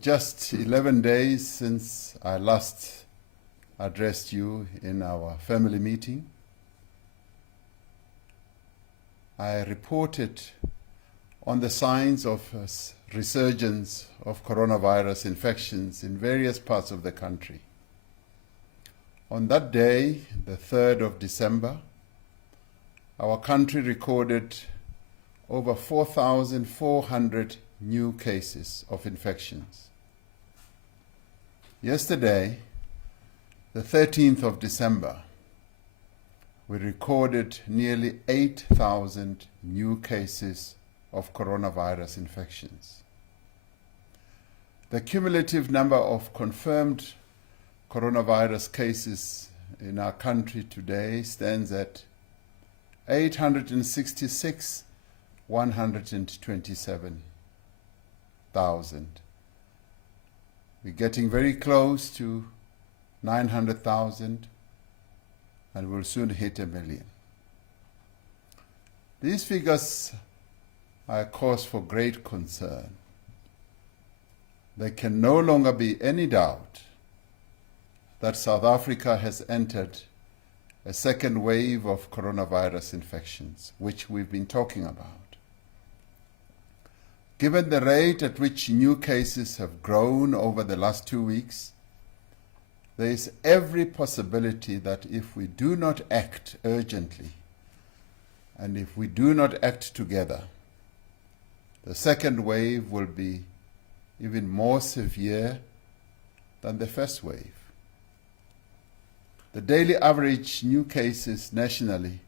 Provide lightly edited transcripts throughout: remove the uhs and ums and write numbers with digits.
just 11 days since I last addressed you in our family meeting, I reported on the signs of a resurgence of coronavirus infections in various parts of the country. On that day, the 3rd of December, our country recorded over 4,400 new cases of infections. Yesterday, the 13th of December, we recorded nearly 8,000 new cases of coronavirus infections. The cumulative number of confirmed coronavirus cases in our country today stands at 866,127,000. We're getting very close to 900,000 and will soon hit 1 million. These figures are a cause for great concern. There can no longer be any doubt that South Africa has entered a second wave of coronavirus infections, which we've been talking about. Given the rate at which new cases have grown over the last 2 weeks, there is every possibility that if we do not act urgently, and if we do not act together, the second wave will be even more severe than the first wave. The daily average new cases nationally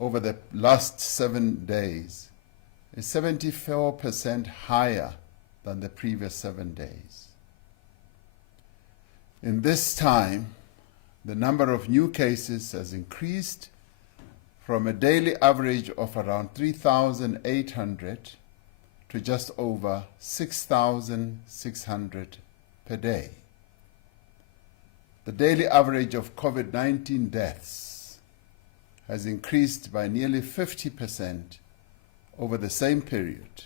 over the last 7 days is 74% higher than the previous 7 days. In this time, the number of new cases has increased from a daily average of around 3,800 to just over 6,600 per day. The daily average of COVID-19 deaths has increased by nearly 50% over the same period,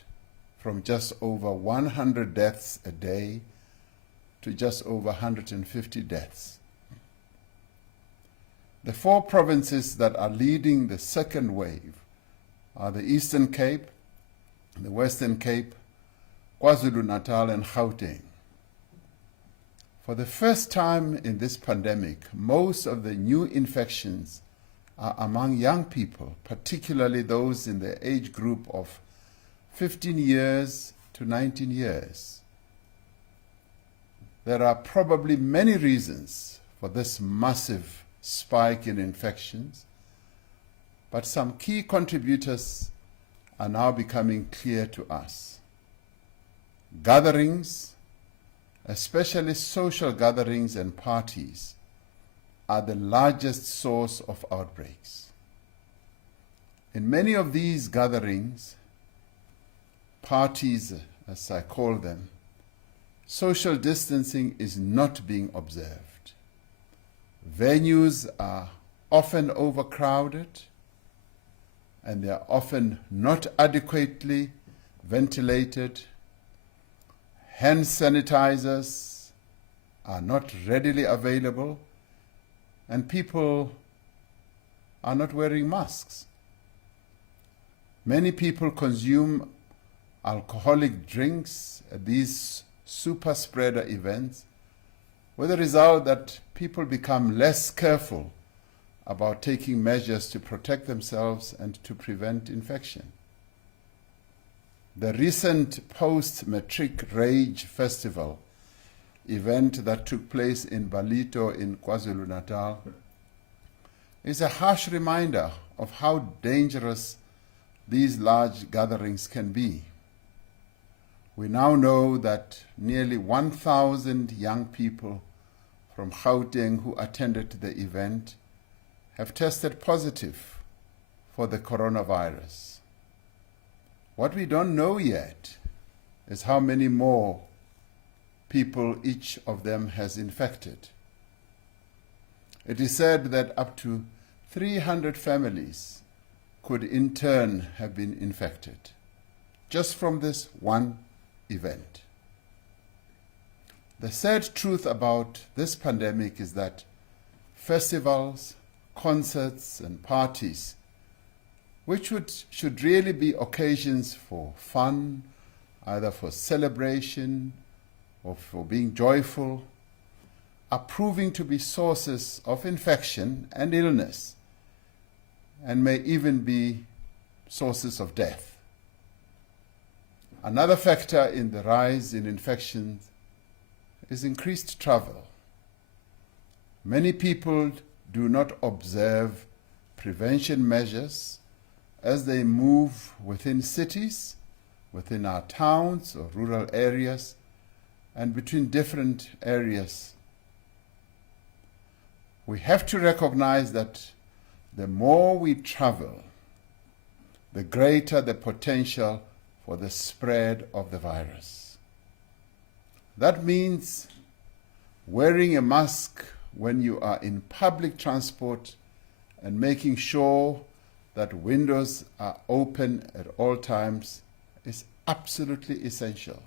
from just over 100 deaths a day to just over 150 deaths. The 4 provinces that are leading the second wave are the Eastern Cape, the Western Cape, KwaZulu-Natal, and Gauteng. For the first time in this pandemic, most of the new infections are among young people, particularly those in the age group of 15 years to 19 years. There are probably many reasons for this massive spike in infections, but some key contributors are now becoming clear to us. Gatherings, especially social gatherings and parties, are the largest source of outbreaks. In many of these gatherings, parties as I call them, social distancing is not being observed. Venues are often overcrowded, and they are often not adequately ventilated. Hand sanitizers are not readily available, and people are not wearing masks. Many people consume alcoholic drinks at these super spreader events, with the result that people become less careful about taking measures to protect themselves and to prevent infection. The recent post-matric Rage Festival event that took place in Balito in KwaZulu-Natal is a harsh reminder of how dangerous these large gatherings can be. We now know that nearly 1,000 young people from Gauteng who attended the event have tested positive for the coronavirus. What we don't know yet is how many more people each of them has infected. It is said that up to 300 families could in turn have been infected just from this one event. The sad truth about this pandemic is that festivals, concerts, and parties, which should really be occasions for fun, either for celebration or for being joyful, are proving to be sources of infection and illness, and may even be sources of death. Another factor in the rise in infections is increased travel. Many people do not observe prevention measures as they move within cities, within our towns or rural areas, and between different areas. We have to recognize that the more we travel, the greater the potential for the spread of the virus. That means wearing a mask when you are in public transport and making sure that windows are open at all times is absolutely essential.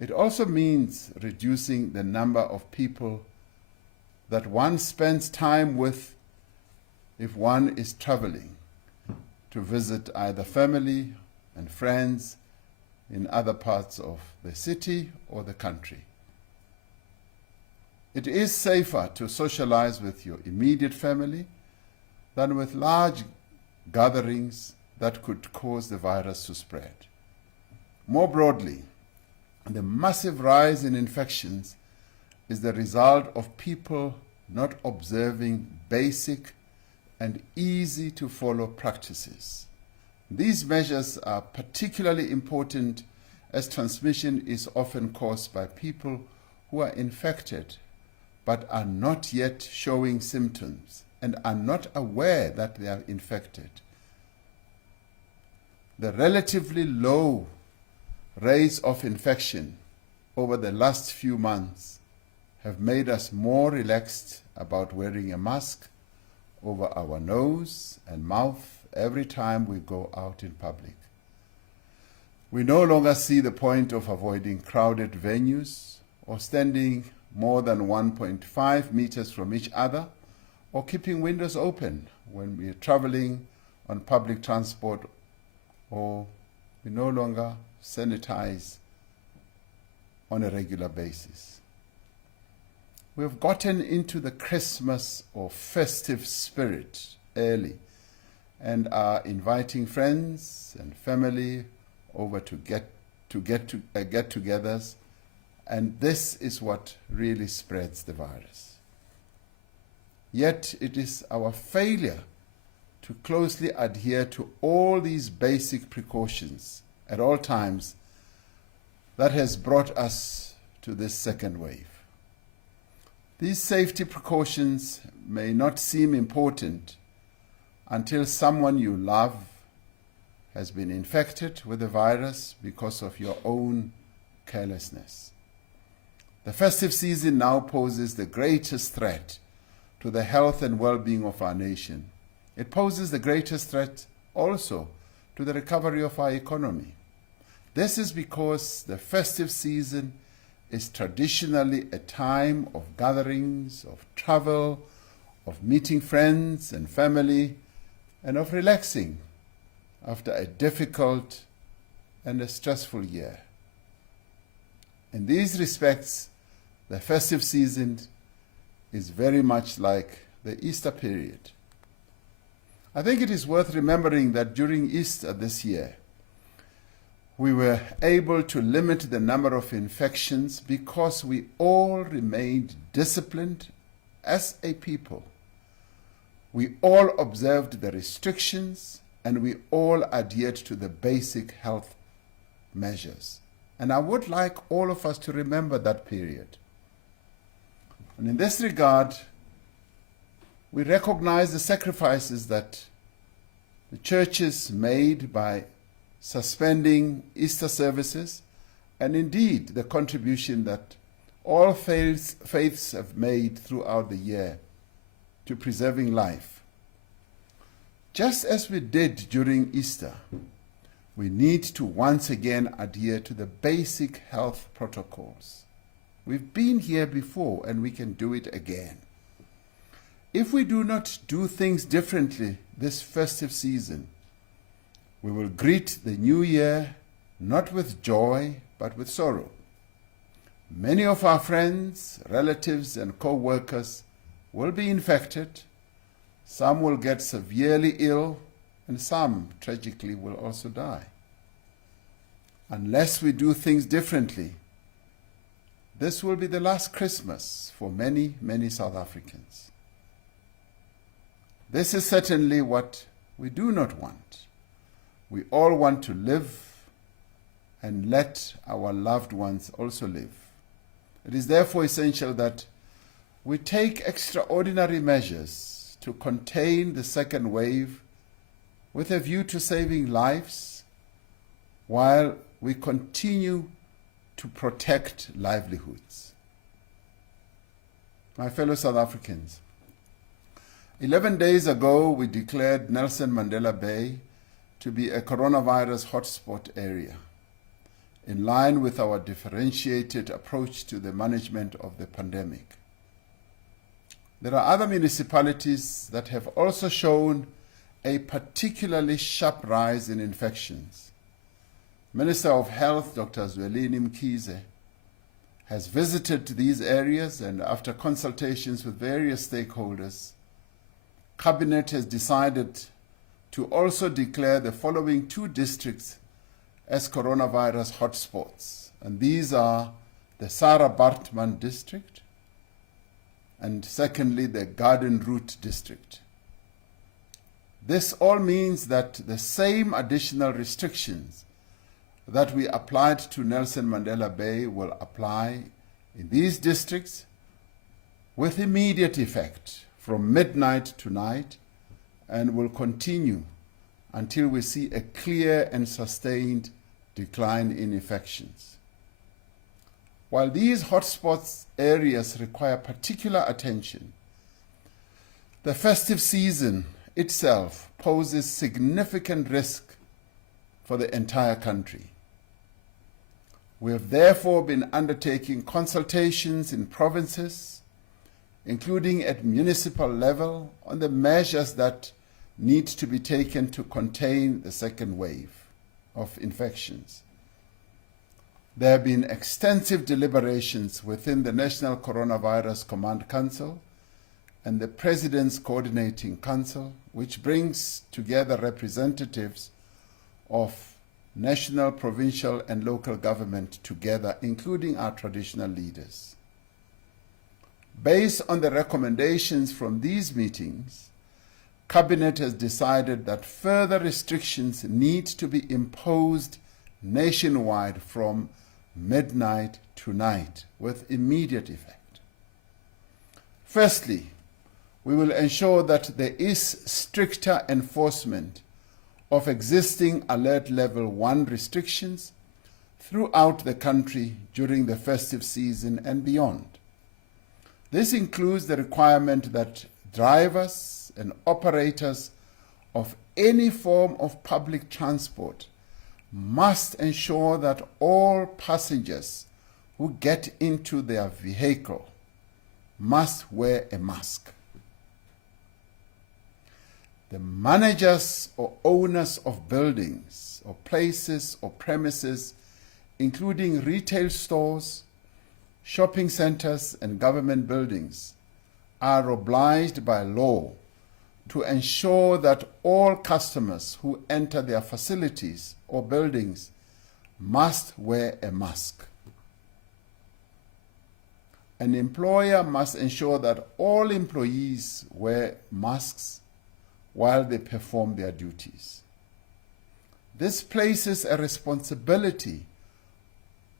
It also means reducing the number of people that one spends time with if one is traveling to visit either family and friends in other parts of the city or the country. It is safer to socialize with your immediate family than with large gatherings that could cause the virus to spread. More broadly, the massive rise in infections is the result of people not observing basic and easy to follow practices. These measures are particularly important as transmission is often caused by people who are infected but are not yet showing symptoms and are not aware that they are infected. The relatively low rates of infection over the last few months have made us more relaxed about wearing a mask over our nose and mouth every time we go out in public. We no longer see the point of avoiding crowded venues or standing more than 1.5 meters from each other or keeping windows open when we are traveling on public transport, or we no longer sanitize on a regular basis. We have gotten into the Christmas or festive spirit early and are inviting friends and family over to get-togethers, and this is what really spreads the virus. Yet it is our failure to closely adhere to all these basic precautions at all times that has brought us to this second wave. These safety precautions may not seem important until someone you love has been infected with the virus because of your own carelessness. The festive season now poses the greatest threat to the health and well-being of our nation. It poses the greatest threat also to the recovery of our economy. This is because the festive season is traditionally a time of gatherings, of travel, of meeting friends and family, and of relaxing after a difficult and a stressful year. In these respects, the festive season is very much like the Easter period. I think it is worth remembering that during Easter this year, we were able to limit the number of infections because we all remained disciplined as a people. We all observed the restrictions and we all adhered to the basic health measures. And I would like all of us to remember that period. And in this regard, we recognize the sacrifices that the churches made by suspending Easter services, and indeed the contribution that all faiths have made throughout the year to preserving life. Just as we did during Easter, we need to once again adhere to the basic health protocols. We've been here before and we can do it again. If we do not do things differently this festive season, we will greet the new year not with joy but with sorrow. Many of our friends, relatives, and co-workers will be infected. Some will get severely ill, and some, tragically, will also die. Unless we do things differently, this will be the last Christmas for many, many South Africans. This is certainly what we do not want. We all want to live and let our loved ones also live. It is therefore essential that we take extraordinary measures to contain the second wave with a view to saving lives while we continue to protect livelihoods. My fellow South Africans, 11 days ago we declared Nelson Mandela Bay to be a coronavirus hotspot area, in line with our differentiated approach to the management of the pandemic. There are other municipalities that have also shown a particularly sharp rise in infections. Minister of Health, Dr. Zwelini Mkhize, has visited these areas, and after consultations with various stakeholders, Cabinet has decided to also declare the following 2 districts as coronavirus hotspots, and these are the Sarah Baartman district and secondly the Garden Route district. This all means that the same additional restrictions that we applied to Nelson Mandela Bay will apply in these districts with immediate effect from midnight tonight and will continue until we see a clear and sustained decline in infections. While these hotspots areas require particular attention, the festive season itself poses significant risk for the entire country. We have therefore been undertaking consultations in provinces, including at municipal level, on the measures that need to be taken to contain the second wave of infections. There have been extensive deliberations within the National Coronavirus Command Council and the President's Coordinating Council, which brings together representatives of national, provincial, and local government together, including our traditional leaders. Based on the recommendations from these meetings, Cabinet has decided that further restrictions need to be imposed nationwide from midnight tonight with immediate effect. Firstly, we will ensure that there is stricter enforcement of existing Alert Level 1 restrictions throughout the country during the festive season and beyond. This includes the requirement that drivers and operators of any form of public transport must ensure that all passengers who get into their vehicle must wear a mask. The managers or owners of buildings or places or premises, including retail stores, shopping centers, and government buildings, are obliged by law to ensure that all customers who enter their facilities or buildings must wear a mask. An employer must ensure that all employees wear masks while they perform their duties. This places a responsibility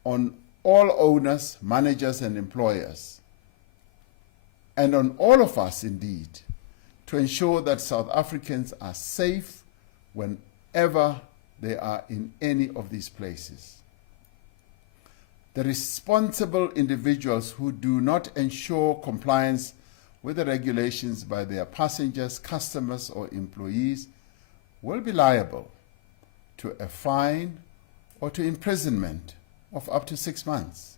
on all owners, managers, and employers, and on all of us indeed, to ensure that South Africans are safe whenever they are in any of these places. The responsible individuals who do not ensure compliance with the regulations by their passengers, customers, or employees will be liable to a fine or to imprisonment of up to 6 months.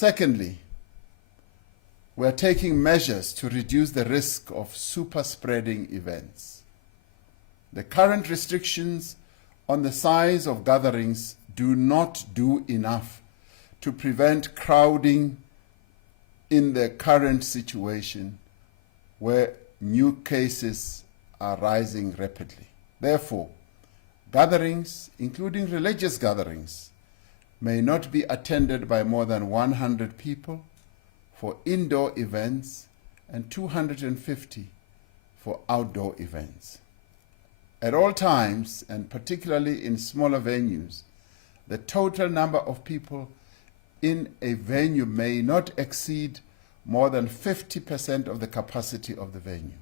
Secondly, we are taking measures to reduce the risk of super spreading events. The current restrictions on the size of gatherings do not do enough to prevent crowding in the current situation where new cases are rising rapidly. Therefore, gatherings, including religious gatherings, may not be attended by more than 100 people for indoor events and 250 for outdoor events. At all times, and particularly in smaller venues, the total number of people in a venue may not exceed more than 50% of the capacity of the venue.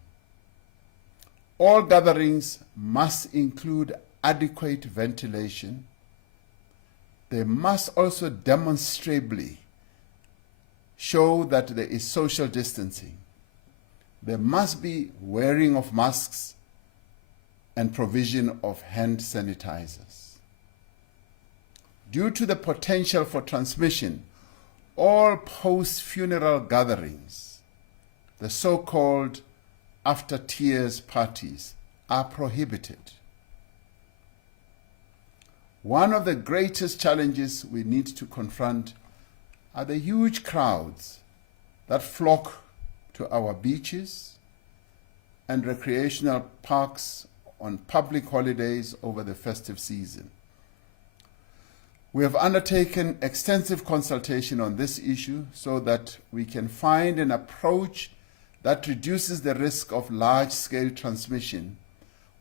All gatherings must include adequate ventilation. They must also demonstrably show that there is social distancing. There must be wearing of masks and provision of hand sanitizers. Due to the potential for transmission, all post-funeral gatherings, the so-called after-tears parties, are prohibited. One of the greatest challenges we need to confront are the huge crowds that flock to our beaches and recreational parks on public holidays over the festive season. We have undertaken extensive consultation on this issue so that we can find an approach that reduces the risk of large-scale transmission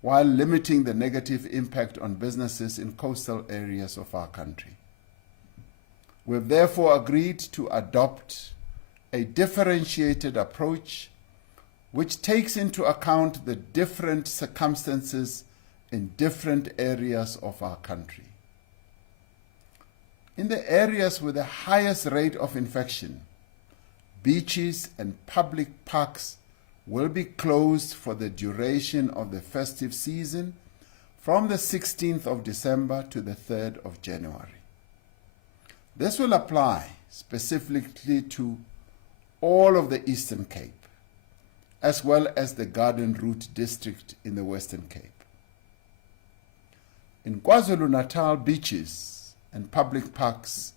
while limiting the negative impact on businesses in coastal areas of our country. We have therefore agreed to adopt a differentiated approach which takes into account the different circumstances in different areas of our country. In the areas with the highest rate of infection, beaches and public parks will be closed for the duration of the festive season from the 16th of December to the 3rd of January. This will apply specifically to all of the Eastern Cape, as well as the Garden Route district in the Western Cape. In KwaZulu-Natal beaches and public parks,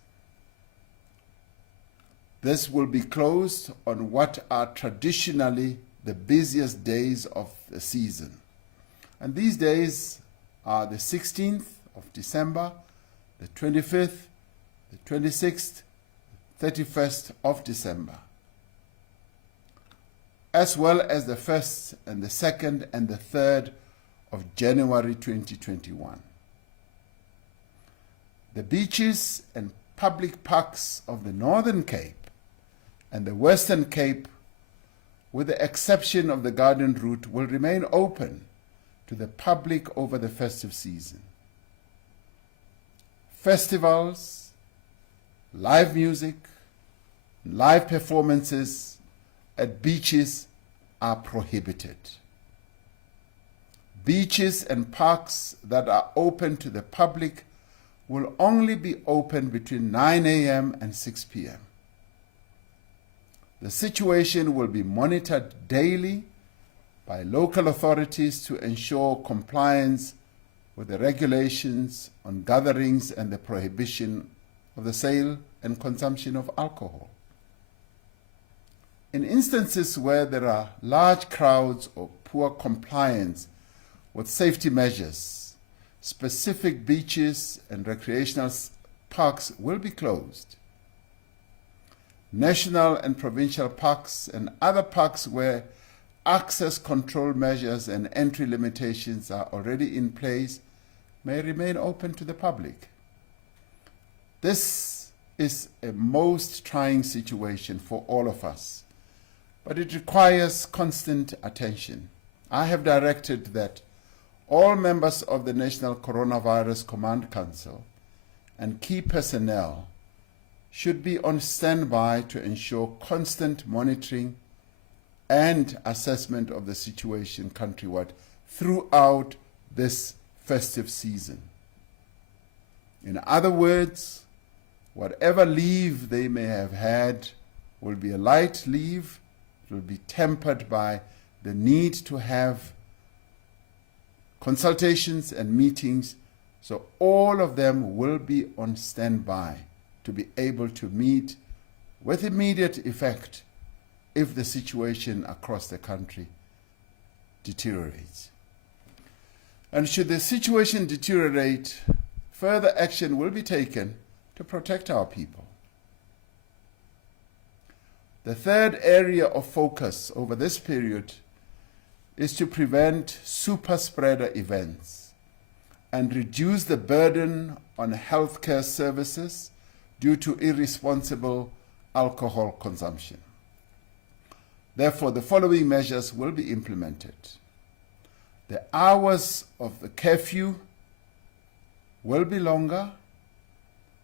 this will be closed on what are traditionally the busiest days of the season. And these days are the 16th of December, the 25th, the 26th, 31st of December, as well as the 1st and the 2nd and the 3rd of January 2021. The beaches and public parks of the Northern Cape and the Western Cape, with the exception of the Garden Route, will remain open to the public over the festive season. Festivals, live music, live performances at beaches are prohibited. Beaches and parks that are open to the public will only be open between 9 a.m. and 6 p.m. The situation will be monitored daily by local authorities to ensure compliance with the regulations on gatherings and the prohibition of the sale and consumption of alcohol. In instances where there are large crowds or poor compliance with safety measures, specific beaches and recreational parks will be closed. National and provincial parks and other parks where access control measures and entry limitations are already in place may remain open to the public. This is a most trying situation for all of us, but it requires constant attention. I have directed that all members of the National Coronavirus Command Council and key personnel should be on standby to ensure constant monitoring and assessment of the situation countrywide throughout this festive season. In other words, Whatever leave they may have had will be a light leave. It will be tempered by the need to have consultations and meetings, so all of them will be on standby to be able to meet with immediate effect if the situation across the country deteriorates. And should the situation deteriorate, further action will be taken to protect our people. The third area of focus over this period is to prevent super spreader events and reduce the burden on healthcare services due to irresponsible alcohol consumption. Therefore, the following measures will be implemented. The hours of the curfew will be longer,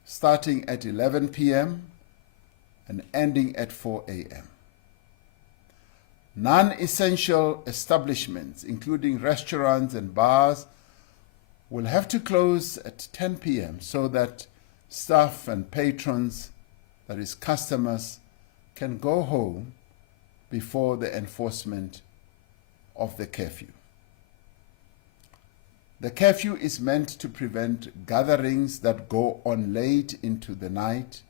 starting at 11 p.m. and ending at 4 a.m. Non-essential establishments, including restaurants and bars, will have to close at 10 p.m. so that staff and patrons, that is customers, can go home before the enforcement of the curfew. The curfew is meant to prevent gatherings that go on late into the night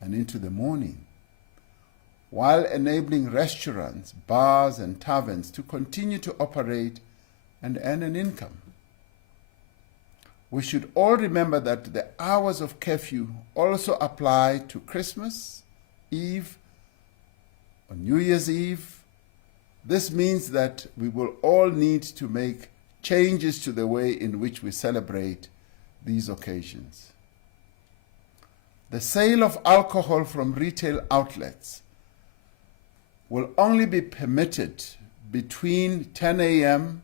and into the morning, while enabling restaurants, bars, and taverns to continue to operate and earn an income. We should all remember that the hours of curfew also apply to Christmas Eve or New Year's Eve. This means that we will all need to make changes to the way in which we celebrate these occasions. The sale of alcohol from retail outlets will only be permitted between 10 a.m.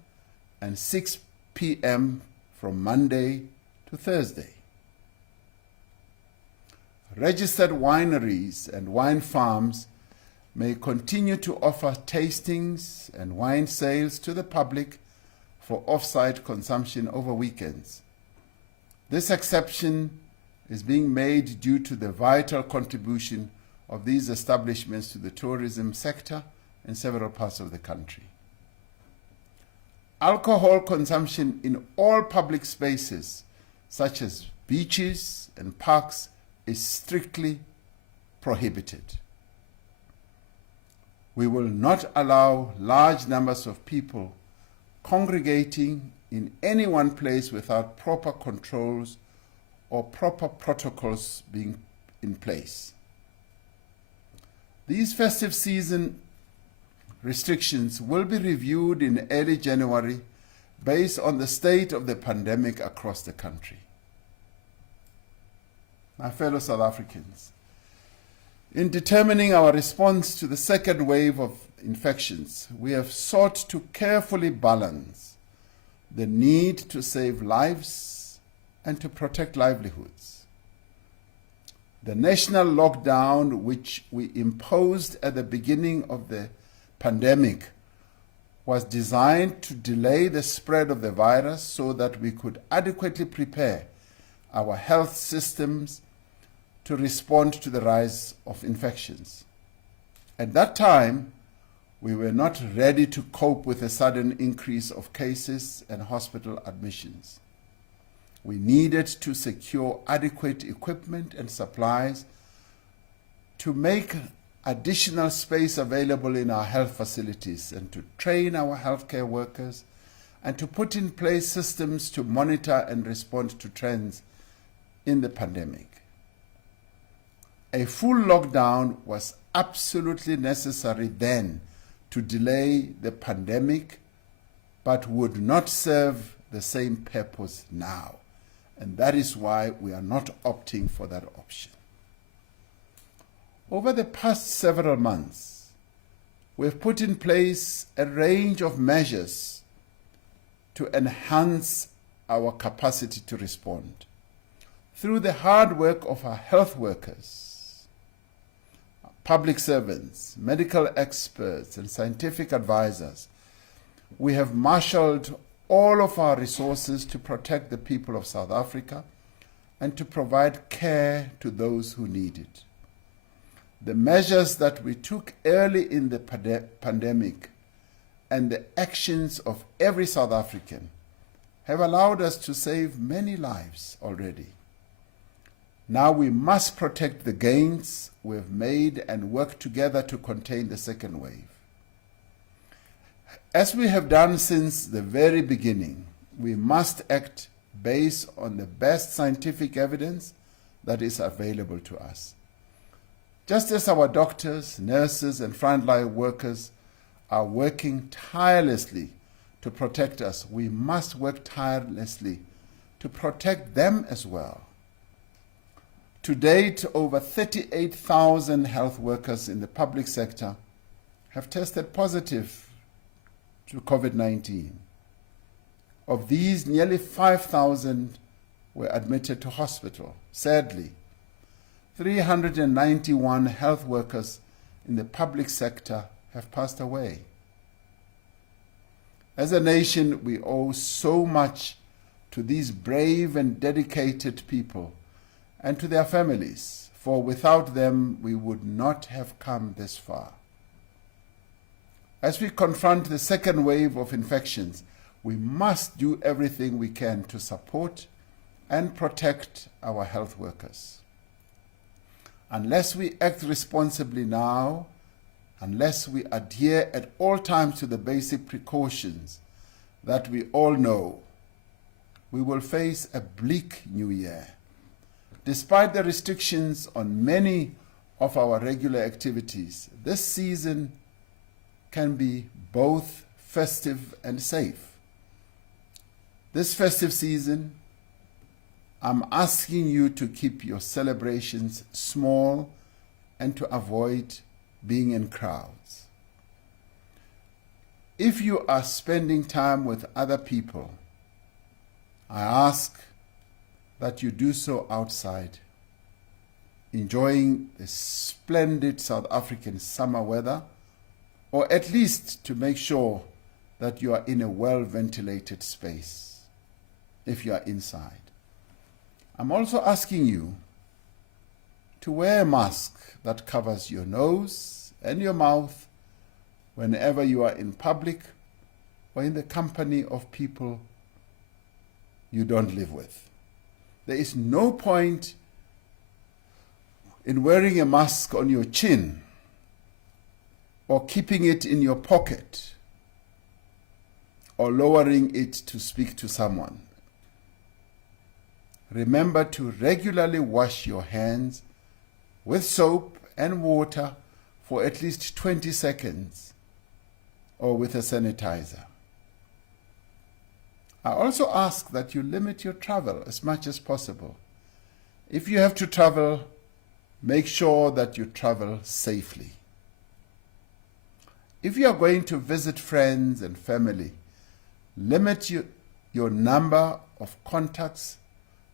and 6 p.m. from Monday to Thursday. Registered wineries and wine farms may continue to offer tastings and wine sales to the public for off-site consumption over weekends. This exception is being made due to the vital contribution of these establishments to the tourism sector in several parts of the country. Alcohol consumption in all public spaces, such as beaches and parks, is strictly prohibited. We will not allow large numbers of people congregating in any one place without proper controls or proper protocols being in place. These festive season restrictions will be reviewed in early January based on the state of the pandemic across the country. My fellow South Africans, in determining our response to the second wave of infections, we have sought to carefully balance the need to save lives and to protect livelihoods. The national lockdown, which we imposed at the beginning of the pandemic, was designed to delay the spread of the virus so that we could adequately prepare our health systems to respond to the rise of infections. At that time, we were not ready to cope with a sudden increase of cases and hospital admissions. We needed to secure adequate equipment and supplies to make additional space available in our health facilities and to train our healthcare workers and to put in place systems to monitor and respond to trends in the pandemic. A full lockdown was absolutely necessary then to delay the pandemic, but would not serve the same purpose now. And that is why we are not opting for that option. Over the past several months, we have put in place a range of measures to enhance our capacity to respond. Through the hard work of our health workers, public servants, medical experts, and scientific advisors, we have marshaled all of our resources to protect the people of South Africa and to provide care to those who need it. The measures that we took early in the pandemic and the actions of every South African have allowed us to save many lives already. Now we must protect the gains we've made and work together to contain the second wave. As we have done since the very beginning, we must act based on the best scientific evidence that is available to us. Just as our doctors, nurses, and frontline workers are working tirelessly to protect us, we must work tirelessly to protect them as well. To date, over 38,000 health workers in the public sector have tested positive to COVID-19. Of these, nearly 5,000 were admitted to hospital. Sadly, 391 health workers in the public sector have passed away. As a nation, we owe so much to these brave and dedicated people and to their families, for without them we would not have come this far. As we confront the second wave of infections, we must do everything we can to support and protect our health workers. Unless we act responsibly now, unless we adhere at all times to the basic precautions that we all know, we will face a bleak new year. Despite the restrictions on many of our regular activities, this season can be both festive and safe. This festive season, I'm asking you to keep your celebrations small and to avoid being in crowds. If you are spending time with other people, I ask that you do so outside, enjoying the splendid South African summer weather, or at least to make sure that you are in a well-ventilated space if you are inside. I'm also asking you to wear a mask that covers your nose and your mouth whenever you are in public or in the company of people you don't live with. There is no point in wearing a mask on your chin or keeping it in your pocket or lowering it to speak to someone. Remember to regularly wash your hands with soap and water for at least 20 seconds or with a sanitizer. I also ask that you limit your travel as much as possible. If you have to travel, make sure that you travel safely. If you are going to visit friends and family, limit your number of contacts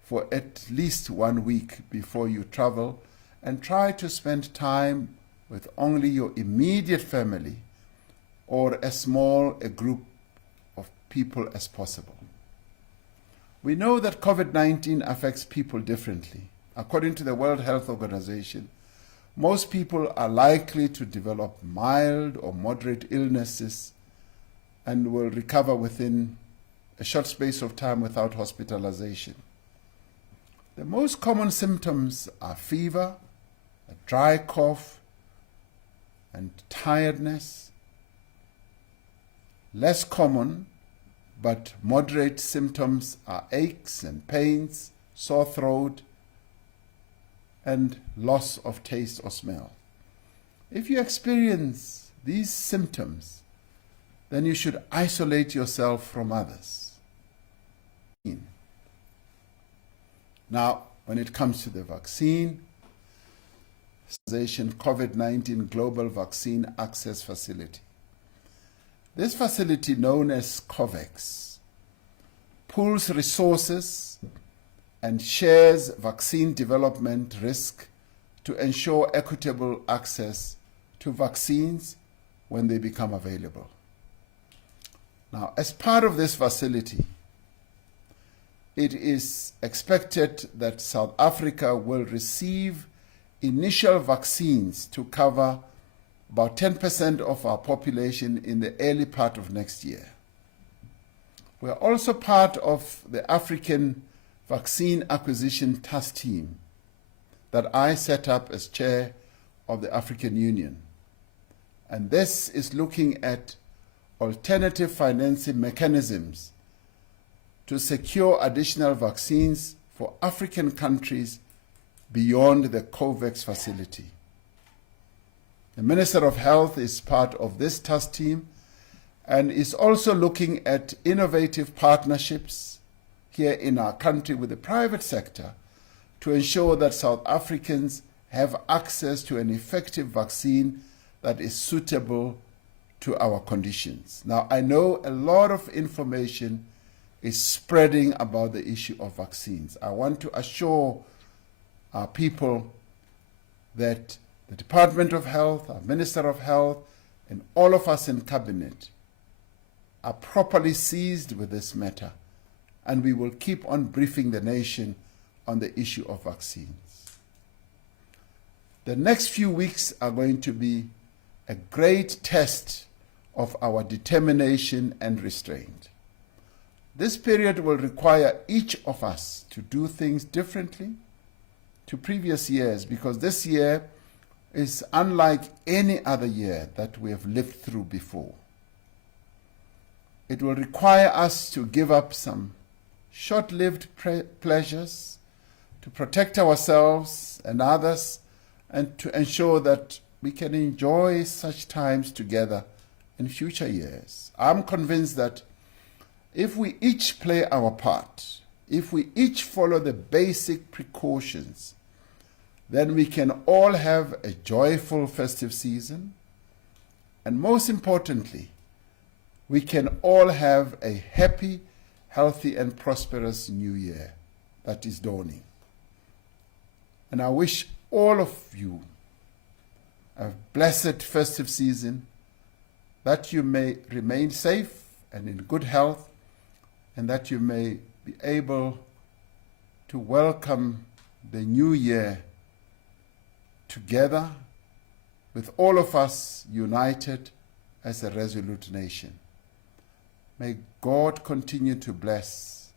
for at least 1 week before you travel, and try to spend time with only your immediate family or as small a group of people as possible. We know that COVID-19 affects people differently. According to the World Health Organization, most people are likely to develop mild or moderate illnesses and will recover within a short space of time without hospitalization. The most common symptoms are fever, a dry cough, and tiredness. Less common but moderate symptoms are aches and pains, sore throat, and loss of taste or smell. If you experience these symptoms, then you should isolate yourself from others. Now, when it comes to the vaccine, COVID-19 Global Vaccine Access Facility. This facility, known as COVAX, pools resources and shares vaccine development risk to ensure equitable access to vaccines when they become available. Now, as part of this facility, it is expected that South Africa will receive initial vaccines to cover about 10% of our population in the early part of next year. We are also part of the African Vaccine Acquisition Task Team that I set up as chair of the African Union. And this is looking at alternative financing mechanisms to secure additional vaccines for African countries beyond the COVAX facility. The Minister of Health is part of this task team and is also looking at innovative partnerships here in our country with the private sector to ensure that South Africans have access to an effective vaccine that is suitable to our conditions. Now, I know a lot of information is spreading about the issue of vaccines. I want to assure our people that the Department of Health, our Minister of Health, and all of us in Cabinet are properly seized with this matter, and we will keep on briefing the nation on the issue of vaccines. The next few weeks are going to be a great test of our determination and restraint. This period will require each of us to do things differently to previous years, because this year is unlike any other year that we have lived through before. It will require us to give up some short-lived pleasures, to protect ourselves and others, and to ensure that we can enjoy such times together in future years. I'm convinced that if we each play our part, if we each follow the basic precautions, then we can all have a joyful festive season, and most importantly, we can all have a happy, healthy, and prosperous new year that is dawning. And I wish all of you a blessed festive season, that you may remain safe and in good health, and that you may be able to welcome the new year together with all of us united as a resolute nation. May God continue to bless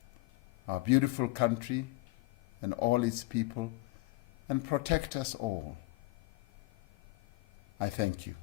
our beautiful country and all its people and protect us all. I thank you.